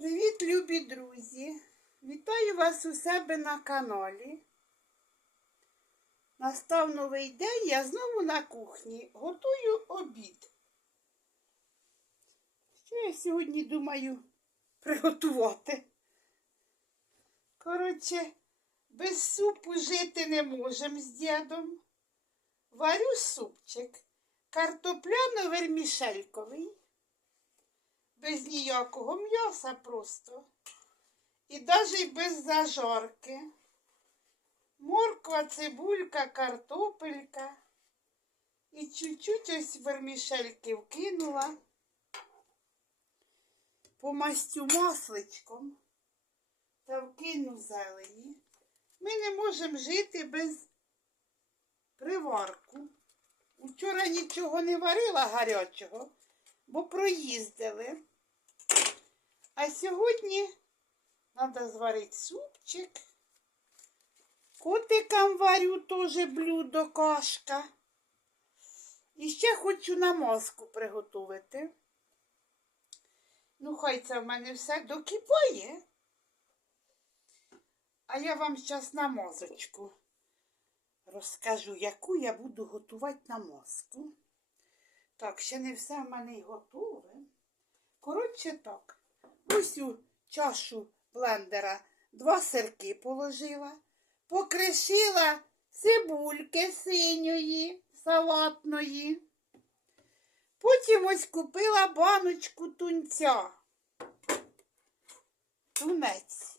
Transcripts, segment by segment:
Привіт, любі друзі! Вітаю вас у себе на каналі. Настав новий день, я знову на кухні. Готую обід. Що я сьогодні думаю приготувати? Коротше, без супу жити не можемо з дідом. Варю супчик картопляно-вермішельковий без ніякого м'яса просто. І навіть без зажарки. Морква, цибулька, картопелька. І чуть-чуть ось вермішельки вкинула. Помастю масличком та вкину зелені. Ми не можемо жити без приварку. Вчора нічого не варила гарячого, бо проїздили. А сьогодні треба зварити супчик. Котикам варю теж блюдо кашка. І ще хочу намазку приготувати. Ну, хай це в мене все докипає. А я вам зараз намазочку розкажу, яку я буду готувати намазку. Так, ще не все в мене й готове. Коротше так, ось у чашу блендера два сирки положила, покришила цибульки синьої, салатної. Потім ось купила баночку тунця. Тунець.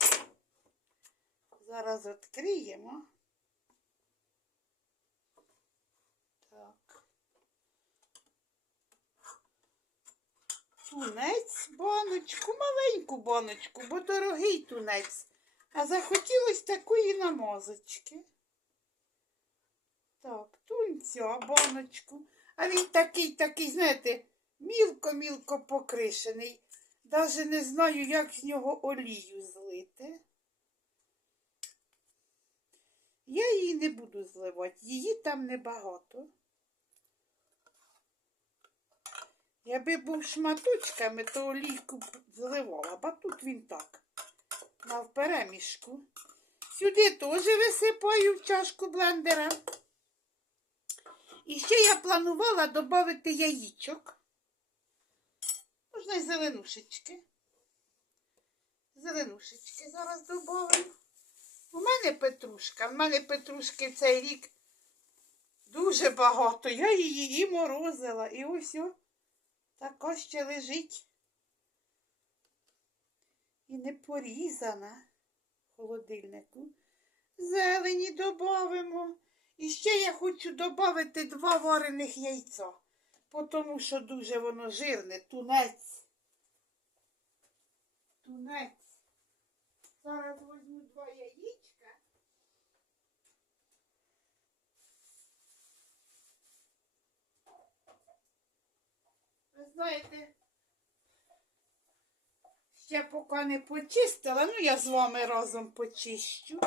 Зараз відкриємо. Тунець, баночку, маленьку баночку, бо дорогий тунець. А захотілось такої намазочки. Так, тунця, баночку. А він такий, такий, знаєте, мілко-мілко покришений. Даже не знаю, як з нього олію злити. Я її не буду зливати, її там небагато. Якби був шматочками, то олійку б зливала, бо тут він так, навперемішку. Сюди теж висипаю в чашку блендера. І ще я планувала додати яєчок. Можна й зеленушечки. Зеленушечки зараз додамо. У мене петрушка. В мене петрушки в цей рік дуже багато. Я її і морозила. І ось така ще лежить. І не порізана в холодильнику. Зелені додамо. І ще я хочу додати два варених яйця, тому що дуже воно жирне. Тунець. Тунець. Зараз візьму два яєчка. Ви знаєте, ще поки не почистила, ну я з вами разом почищу.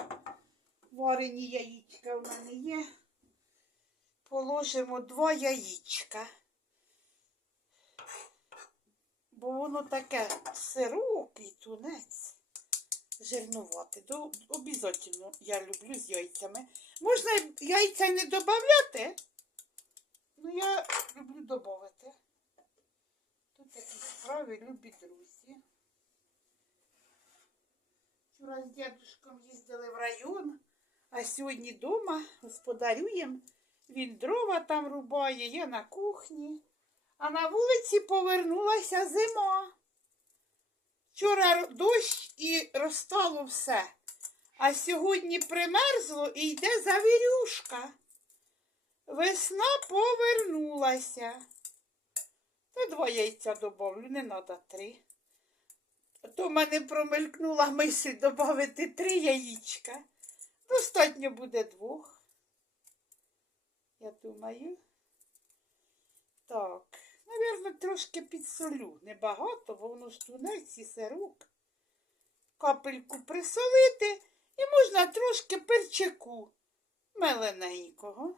Варені яєчка в мене є. Положимо два яєчка. Бо воно таке сирок і тунець жирнувати. Обов'язково я люблю з яйцями. Можна яйця не додати, але я люблю додати. Тут такі справи любі друзі. Вчора з дідушком їздили в район, а сьогодні вдома господарюємо. Він дрова там рубає, я на кухні. А на вулиці повернулася зима. Вчора дощ і розтало все. А сьогодні примерзло і йде завірюшка. Весна повернулася. Та два яйця добавлю, не треба три. То в мене промелькнула мисль додати три яєчка. Достатньо буде двох. Я думаю. Так. Навірно, трошки підсолю. Небагато, бо воно ж тунець і сирок. Капельку присолити і можна трошки перчику мелененького.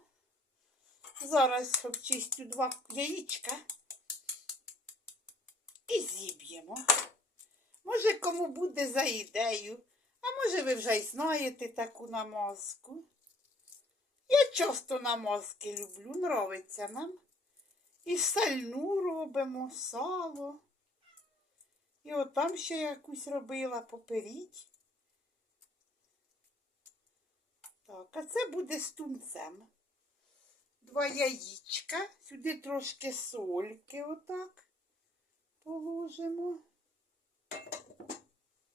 Зараз обчистю два яєчка і зіб'ємо. Може, кому буде за ідею, а може ви вже й знаєте таку намазку. Я часто намазки люблю, нравиться нам. І сальну робимо, сало. І от там ще якусь робила поперіть. Так, а це буде з тунцем. Два яєчка, сюди трошки сольки отак положимо.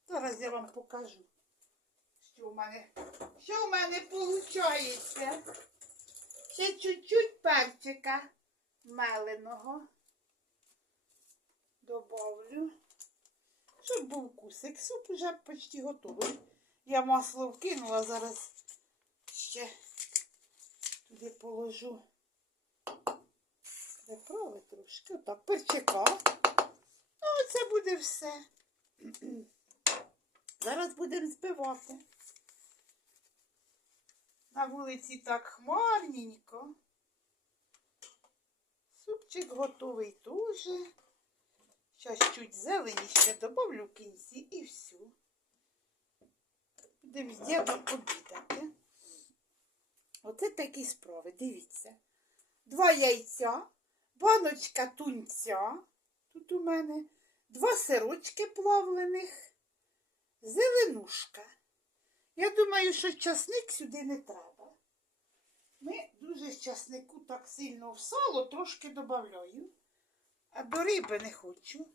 Зараз я вам покажу, що в мене, що в мене виходить. Ще чуть-чуть перчика меленого добавлю. Щоб був кусик. Суп уже почти готовий. Я масло вкинула, зараз ще туди положу приправи трошки. Отак, перчика. Це буде все. Зараз будемо збивати. На вулиці так хмарненько. Супчик готовий теж. Зараз чуть зелені ще добавлю в кінці і все. Будемо з дідом обідати. Оце такі справи, дивіться. Два яйця, баночка тунця. Тут у мене два сирочки плавлених, зеленушка. Я думаю, що часник сюди не треба. Ми дуже з часнику так сильно в сало трошки додаю. А до риби не хочу.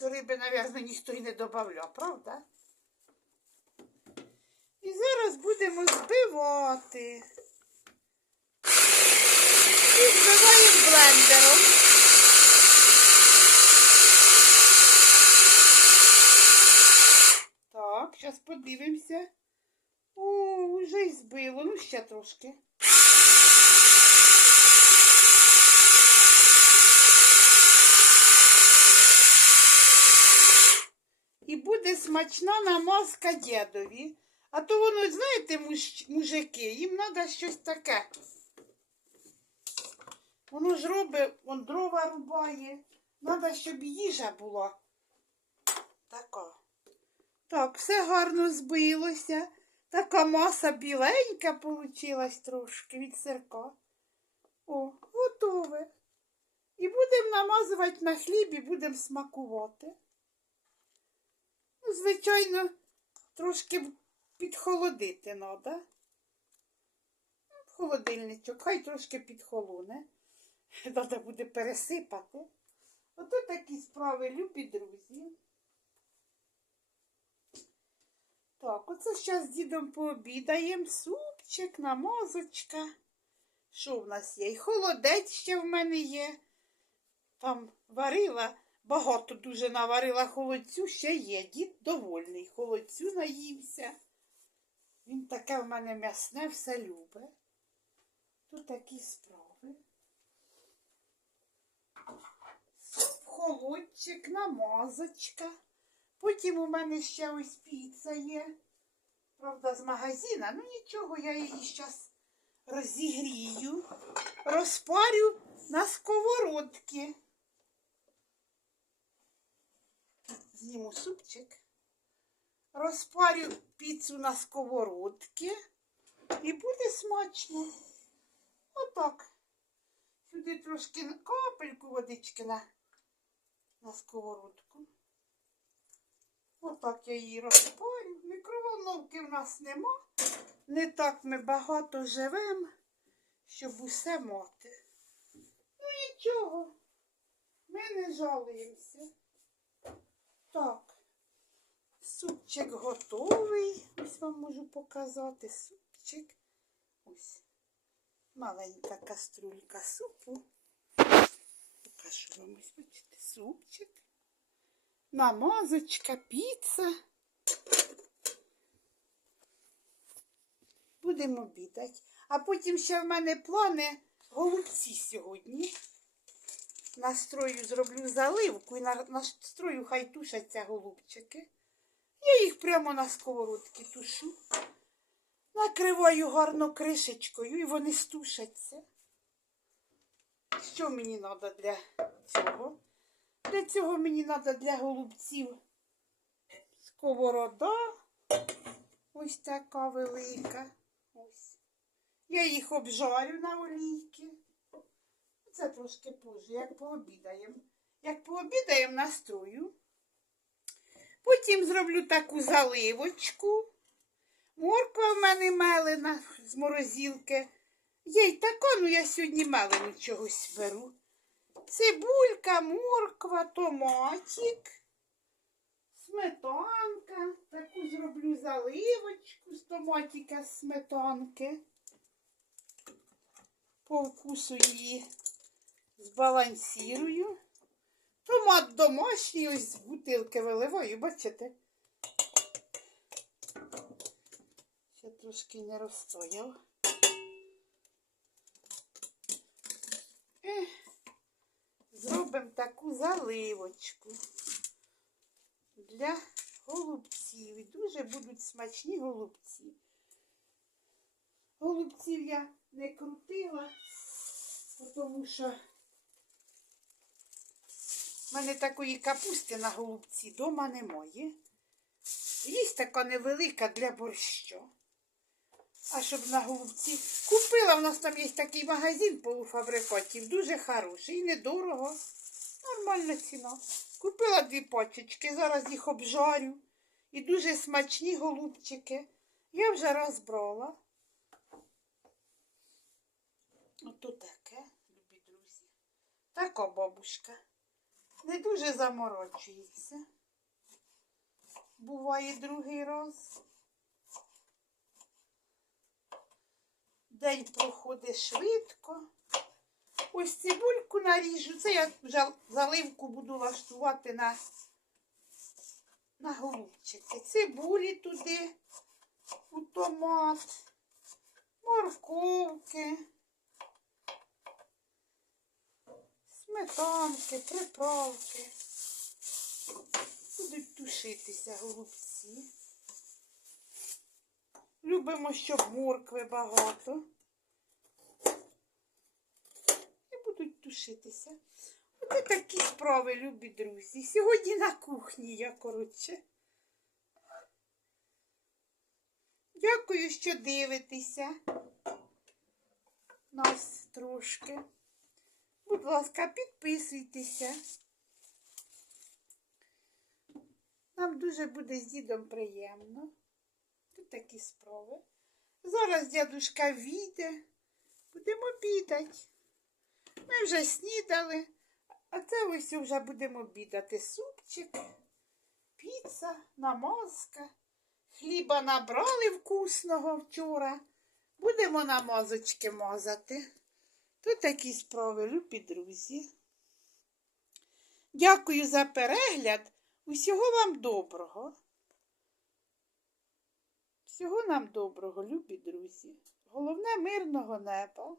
До риби, мабуть, ніхто і не додавав, правда? І зараз будемо збивати. І збиваємо блендером. Так, зараз подивимося. О, вже й збило. Ну, ще трошки. І буде смачна намазка дідові. А то воно, знаєте, муж- мужики, їм треба щось таке. Воно ж робить, вон дрова рубає. Треба, щоб їжа була така. Так, все гарно збилося. Така маса біленька получилась трошки від сирка. О, готове. І будемо намазувати на хліб і будемо смакувати. Ну, звичайно, трошки підхолодити треба. Холодильничок, хай трошки підхолоне. Треба буде пересипати. Ото такі справи, любі друзі. Так, оце зараз з дідом пообідаємо. Супчик, намазочка. Що в нас є? І холодець ще в мене є. Там варила, багато дуже наварила холодцю, ще є. Дід довольний. Холодцю наївся. Він таке в мене м'ясне все любить. Тут такі справи. Суп, холодчик, намазочка. Потім у мене ще ось піца є. Правда, з магазина. Ну нічого, я її зараз розігрію, розпарю на сковородки. Зніму супчик. Розпарю піцу на сковородки і буде смачно. Отак. Сюди трошки капельку водички на, на сковородку. Отак я її розпарю. Мікроволновки в нас нема. Не так ми багато живемо, щоб усе мати. Ну нічого, ми не жалуємося. Так, супчик готовий. Ось вам можу показати супчик. Ось маленька каструлька супу. Покажу вам ось, бачите, супчик намазочка, піца. Будемо обідати. А потім ще в мене плани голубці сьогодні. Настрою зроблю заливку і настрою хай тушаться голубчики. Я їх прямо на сковородці тушу. Накриваю гарно кришечкою і вони стушаться. Що мені треба для цього? Для цього мені треба для голубців сковорода. Ось така велика. Ось. Я їх обжарю на олійки. Це трошки позже, як пообідаємо. Як пообідаємо, настрою. Потім зроблю таку заливочку. Морква в мене мелена з морозилки. Є й така, ну я сьогодні мелену чогось беру. Цибулька, морква, томатик, сметанка. Таку зроблю заливочку з томатика з сметанки. По вкусу її збалансірую. Томат домашній, ось з бутилки виливаю, бачите? Ще трошки не розстояв. Ех, таку заливочку для голубців. І дуже будуть смачні голубці. Голубців я не крутила, тому що в мене такої капусти на голубці дома немає. Є така невелика для борщу. А щоб на голубці. Купила, в нас там є такий магазин полуфабрикатів, дуже хороший і недорого. Нормальна ціна. Купила дві пачечки, зараз їх обжарю. І дуже смачні голубчики. Я вже раз брала. Ото таке, любі друзі. Така бабушка. Не дуже заморочується. Буває другий раз. День проходить швидко. Ось цибульку наріжу. Це я вже заливку буду лаштувати на, на голубчики. Цибулі туди, у томат, морковки, сметанки, приправки. Будуть тушитися голубці. Любимо, щоб моркви багато. І будуть тушитися. Оце такі справи, любі друзі. Сьогодні на кухні я, коротше. Дякую, що дивитеся нас трошки. Будь ласка, підписуйтеся. Нам дуже буде з дідом приємно. Тут такі справи. Зараз дядушка війде. Будемо обідати. Ми вже снідали, а це ось вже будемо обідати. Супчик, піца, намазка. Хліба набрали вкусного вчора. Будемо намазочки мазати. Тут такі справи, любі друзі. Дякую за перегляд. Усього вам доброго. Всього нам доброго, любі друзі. Головне мирного неба.